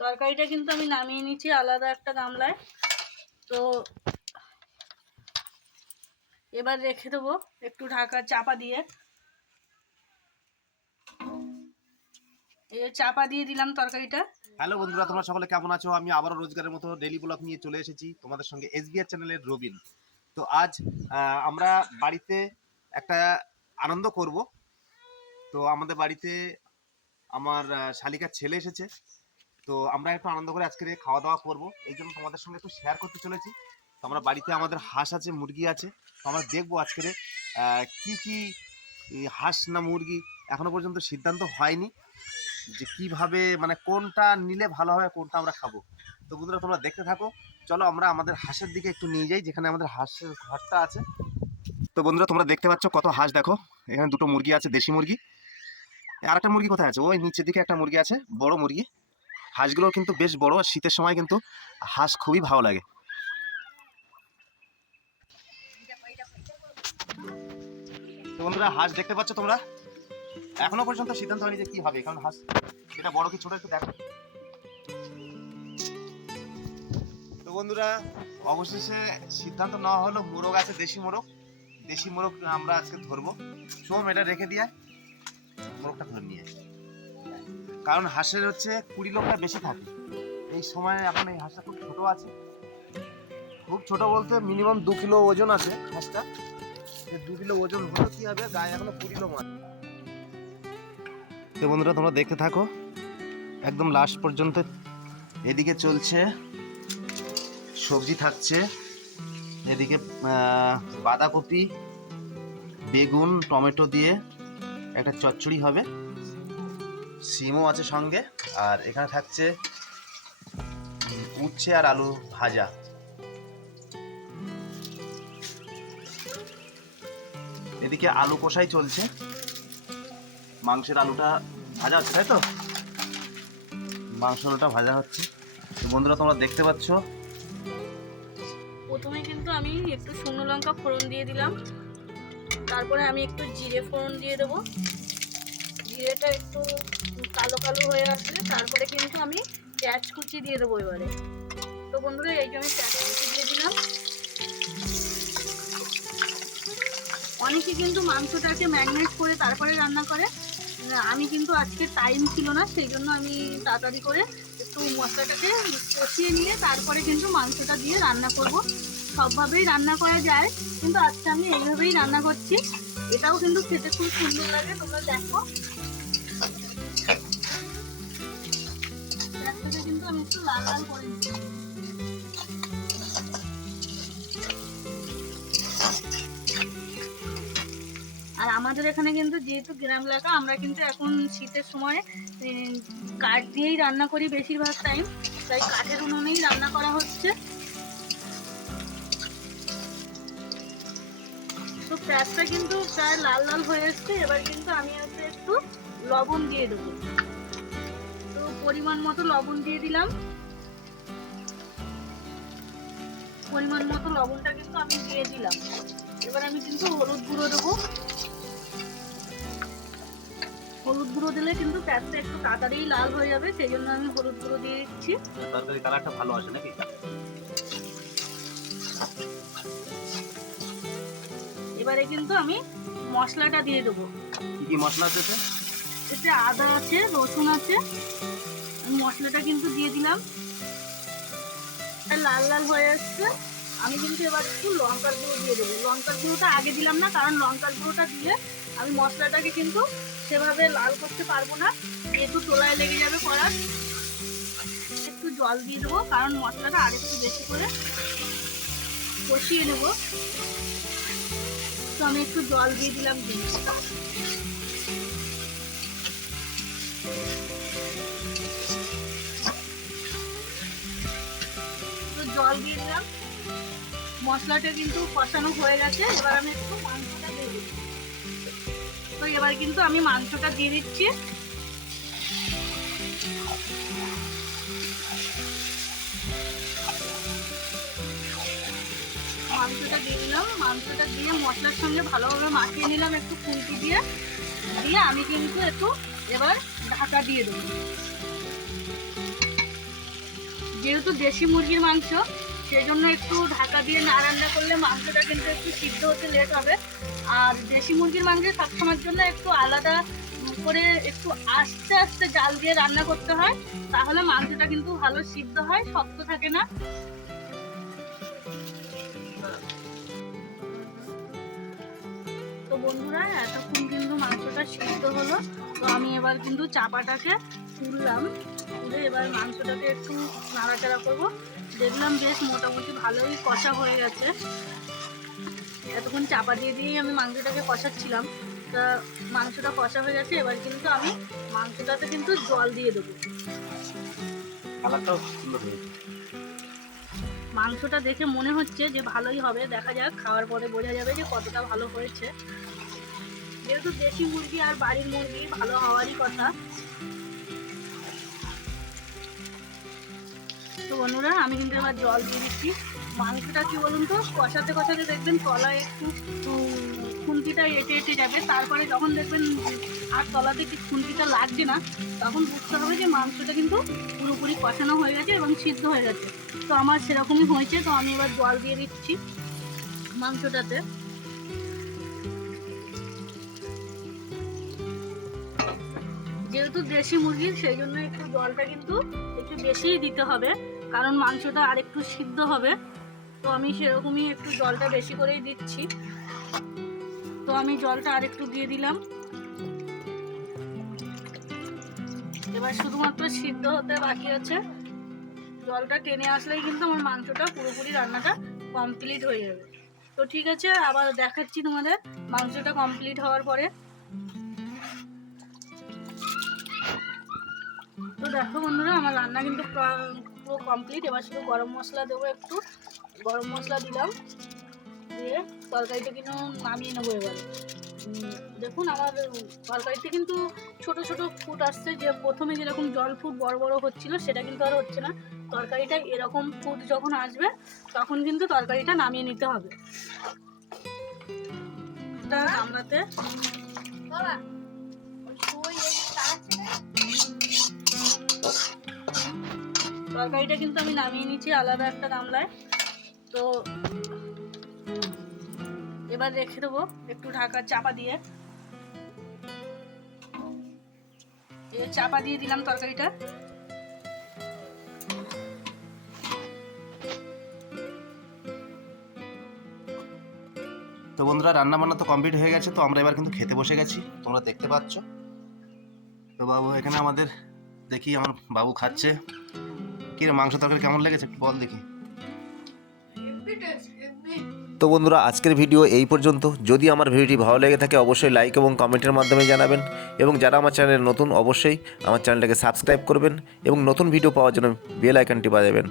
তরকারিটা কিন্তু আমি নামিয়ে নিচ্ছি আলাদা একটা গামলায়। তো এবার রেখে দেবো একটু ঢাকা চাপা দিয়ে। এই চাপা দিয়ে দিলাম তরকারিটা। হ্যালো বন্ধুরা, তোমরা সকলে কেমন আছো? আমি আবারও রোজগারের মতো ডেইলি ব্লগ নিয়ে চলে এসেছি তোমাদের সঙ্গে, এসবিআর চ্যানেলের রবিন। তো আজ আমরা বাড়িতে একটা আনন্দ করব। তো আমাদের বাড়িতে আমার শালিকার ছেলে এসেছে। তো আমরা একটু আনন্দ করে আজকে খাওয়া দাওয়া করব, এই জন্য তোমাদের সঙ্গে একটু শেয়ার করতে চলেছি। তো আমরা বাড়িতে আমাদের হাঁস আছে, মুরগি আছে। তো আমরা দেখবো আজকে কি কি হাঁস না মুরগি এখনো পর্যন্ত সিদ্ধান্ত হয়নি যে কিভাবে, মানে কোনটা নিলে ভালো হবে, কোনটা আমরা খাবো। তো বন্ধুরা তোমরা দেখতে থাকো। চলো আমরা আমাদের হাঁসের দিকে একটু নিয়ে যাই, যেখানে আমাদের হাঁসের ঘরটা আছে। তো বন্ধুরা তোমরা দেখতে পাচ্ছ কত হাঁস, দেখো এখানে দুটো মুরগি আছে, দেশি মুরগি। আর একটা মুরগি কোথায় আছে? ওই নিচের দিকে একটা মুরগি আছে, বড় মুরগি। হাঁসগুলো কিন্তু বেশ বড়, শীতের সময় কিন্তু হাঁস খুবই ভালো লাগে। তো বন্ধুরা হাঁস দেখতে পাচ্ছ তোমরা, এখনো পর্যন্ত সিদ্ধান্ত হয়নি যে কি হবে, কারণ হাঁস এটা বড় কি ছোট একটু দেখো। তো বন্ধুরা অবশেষে সিদ্ধান্ত নেওয়া হলো, মোরগ আছে, দেশি মোরগ। দেশি মোরগ আমরা আজকে ধরবো। সোম এটা রেখে দিয়ে মোরগটা ধরে নিয়ে, কারণ হাঁসের হচ্ছে 20 লোকটা বেশি থাকে এই সময়। এখন এই হাঁসটা খুব ছোট আছে, খুব ছোট বলতে মিনিমাম 2 কিলো ওজন আছে হাঁসটা। 2 কিলো ওজন হলো কি হবে, গায়ে এখনো 20 লোক আছে। তো বন্ধুরা তোমরা দেখতে থাকো একদম লাস্ট পর্যন্ত। এদিকে চলছে সবজি থাকছে, এদিকে বাঁধাকপি, বেগুন, টমেটো দিয়ে একটা চচ্চড়ি হবে, সিমও আছে সঙ্গে, আর এখানে থাকছে উচ্ছে আর আলু ভাজা। এদিকে আলু কষাই চলছে, মাংসের আলুটা ভাজা হচ্ছে, তাই তো? মাংস আলুটা ভাজা হচ্ছে। তো বন্ধুরা তোমরা দেখতে পাচ্ছ, প্রথমে কিন্তু আমি একটু শুকনো লঙ্কা ফোড়ন দিয়ে দিলাম, তারপরে আমি একটু জিরে ফোড়ন দিয়ে দেবো। জিরেটা একটু কালো কালো হয়ে আসলে তারপরে কিন্তু আমি পেঁয়াজ কুচি দিয়ে দেবো এবারে। তো বন্ধুরা এই যে আমি পেঁয়াজ কুচি দিয়ে দিলাম। অনেকে কিন্তু মাংসটাকে ম্যারিনেট করে তারপরে রান্না করে, আমি কিন্তু আজকে টাইম ছিল না, সেই জন্য আমি তাড়াতাড়ি করে একটু মশলাটাকে কষিয়ে নিয়ে তারপরে কিন্তু মাংসটা দিয়ে রান্না করব। সবভাবেই রান্না করা যায়, কিন্তু আজকে আমি এইভাবেই রান্না করছি। এটাও কিন্তু খেতে খুব সুন্দর লাগে, তোমরা দেখো। পেঁয়াজটাকে কিন্তু আমি একটু লাল লাল করে নিচ্ছি। আর আমাদের এখানে কিন্তু যেহেতু গ্রাম এলাকা, আমরা কিন্তু এখন শীতের সময় কাঠ দিয়েই রান্না করি বেশিরভাগ টাইম, তাই কাঠের উনুনেই রান্না করা হচ্ছে। তো পেঁয়াজটা কিন্তু প্রায় লাল লাল হয়ে এসছে, এবার কিন্তু আমি হচ্ছে একটু লবণ দিয়ে দেবো। তো পরিমাণ মতো লবণ দিয়ে দিলাম। পরিমাণ মতো লবণটা কিন্তু আমি দিয়ে দিলাম। এবার আমি কিন্তু হলুদ গুঁড়ো দেবো। হলুদ গুঁড়ো দিলে কিন্তু পেঁয়াজটা একটু তাড়াতাড়ি লাল হয়ে যাবে, সেই জন্য আমি হলুদ গুঁড়ো দিয়ে দিচ্ছি। তরকারি কালারটা ভালো আসে নাকি? এবারে কিন্তু আমি মশলাটা দিয়ে দেবো। কি কি মশলা আছে? এতে আদা আছে, রসুন আছে, আমি মশলাটা কিন্তু দিয়ে দিলাম। লাল লাল হয়ে আসছে, আমি কিন্তু এবার একটু লঙ্কার গুঁড়ো দিয়ে দেবো। লঙ্কার গুঁড়োটা আগে দিলাম না, কারণ লঙ্কার গুঁড়োটা দিয়ে আমি মশলাটাকে কিন্তু সেভাবে লাল করতে পারবো না, যেহেতু তোলায় লেগে যাবে কড়ার। একটু জল দিয়ে দেবো, কারণ মশলাটা আরেকটু বেশি করে কষিয়ে নেবো। তো আমি একটু জল দিয়ে দিলাম। তো জল দিয়ে দিলাম, মশলাটা কিন্তু কষানো হয়ে গেছে। এবার আমি একটু মাংসটা দিয়ে দিচ্ছি। তো এবার কিন্তু আমি মাংসটা দিয়ে দিচ্ছি। মাংসটা দিয়ে দিলাম, মাংসটা দিয়ে মশলার সঙ্গে ভালোভাবে মাখিয়ে নিলাম একটু খুন্তি দিয়ে। দিয়ে আমি কিন্তু একটু এবার ঢাকা দিয়ে দেবো। যেহেতু দেশি মুরগির মাংস, সেই জন্য একটু ঢাকা দিয়ে না রান্না করলে মাংসটা কিন্তু একটু সিদ্ধ হতে লেট হবে। আর দেশি মুরগির মাংস সবসময়ের জন্য একটু আলাদা করে একটু আস্তে আস্তে জাল দিয়ে রান্না করতে হয়, তাহলে মাংসটা কিন্তু ভালো সিদ্ধ হয়, শক্ত থাকে না। তো বন্ধুরা, এতক্ষণ কিন্তু মাংসটা সিদ্ধ হলো। তো আমি এবার কিন্তু চাপাটাকে তুললাম, তুলে এবার মাংসটাকে একটু নাড়াচাড়া করবো। দেখলাম বেশ মোটামুটি ভালোই কষা হয়ে গেছে। এতক্ষণ চাপা দিয়ে দিয়েই আমি মাংসটাকে কষাচ্ছিলাম। তা মাংসটা কষা হয়ে গেছে, এবার কিন্তু আমি মাংসটাতে কিন্তু জল দিয়ে দেবো। মাংসটা দেখে মনে হচ্ছে যে ভালোই হবে, দেখা যাক, খাওয়ার পরে বোঝা যাবে যে কতটা ভালো হয়েছে। যেহেতু দেশি মুরগি আর বাড়ির মুরগি, ভালো হওয়ারই কথা। তো বন্ধুরা, আমি কিন্তু এবার জল দিয়ে দিচ্ছি। মাংসটা কি বলুন তো, কষাতে কষাতে দেখবেন তলায় একটু খুন্তিটা এঁটে এঁটে যাবে, তারপরে যখন দেখবেন আর তলাতে কি খুন্তিটা লাগছে না, তখন বুঝতে হবে যে মাংসটা কিন্তু পুরোপুরি কষানো হয়ে গেছে এবং সিদ্ধ হয়ে গেছে। তো আমার সেরকমই হয়েছে। তো আমি এবার জল দিয়ে দিচ্ছি মাংসটাতে। যেহেতু দেশি মুরগির, সেই জন্য একটু জলটা কিন্তু একটু বেশিই দিতে হবে, কারণ মাংসটা আর একটু সিদ্ধ হবে। তো আমি সেরকমই একটু জলটা বেশি করেই দিচ্ছি। তো আমি জলটা আর একটু দিয়ে দিলাম। এবার শুধুমাত্র সিদ্ধ হতে বাকি আছে। জলটা টেনে আসলেই কিন্তু আমার মাংসটা পুরোপুরি রান্নাটা কমপ্লিট হয়ে যাবে। তো ঠিক আছে, আবার দেখাচ্ছি তোমাদের মাংসটা কমপ্লিট হওয়ার পরে। তো দেখো বন্ধুরা, আমার রান্না কিন্তু পুরো কমপ্লিট। এবার শুধু গরম মশলা দেবো, একটু গরম মশলা দিলাম, দিয়ে তরকারিটা কিন্তু নামিয়ে নেবো। এবার দেখুন, আমার তরকারিতে কিন্তু ছোট ছোট ফুট আসছে। যে প্রথমে যেরকম জল ফুট বড় বড় হচ্ছিল, সেটা কিন্তু আর হচ্ছে না। তরকারিটা এরকম ফুট যখন আসবে, তখন কিন্তু তরকারিটা নামিয়ে নিতে হবে। গামলাতে তরকারিটা কিন্তু আমি নামিয়ে নিচ্ছি আলাদা একটা গামলায়। তো এবার রেখে দেবো একটু ঢাকা চাপা দিয়ে। চাপা দিয়ে দিলাম তরকারিটা। তো বন্ধুরা, রান্না বান্না তো কমপ্লিট হয়ে গেছে। তো আমরা এবার কিন্তু খেতে বসে গেছি, তোমরা দেখতে পাচ্ছ। তো বাবু এখানে আমাদের, দেখি আমার বাবু খাচ্ছে। কি রে, মাংস তরকারি কেমন লেগেছে একটু বল দেখি। তো বন্ধুরা, আজকের ভিডিও এই পর্যন্ত। যদি আমার ভিডিওটি ভালো লেগে থাকে, অবশ্যই লাইক এবং কমেন্টের মাধ্যমে জানাবেন। এবং যারা আমার চ্যানেলে নতুন, অবশ্যই আমার চ্যানেলটাকে সাবস্ক্রাইব করবেন এবং নতুন ভিডিও পাওয়ার জন্য বেল আইকনটি বাজাবেন।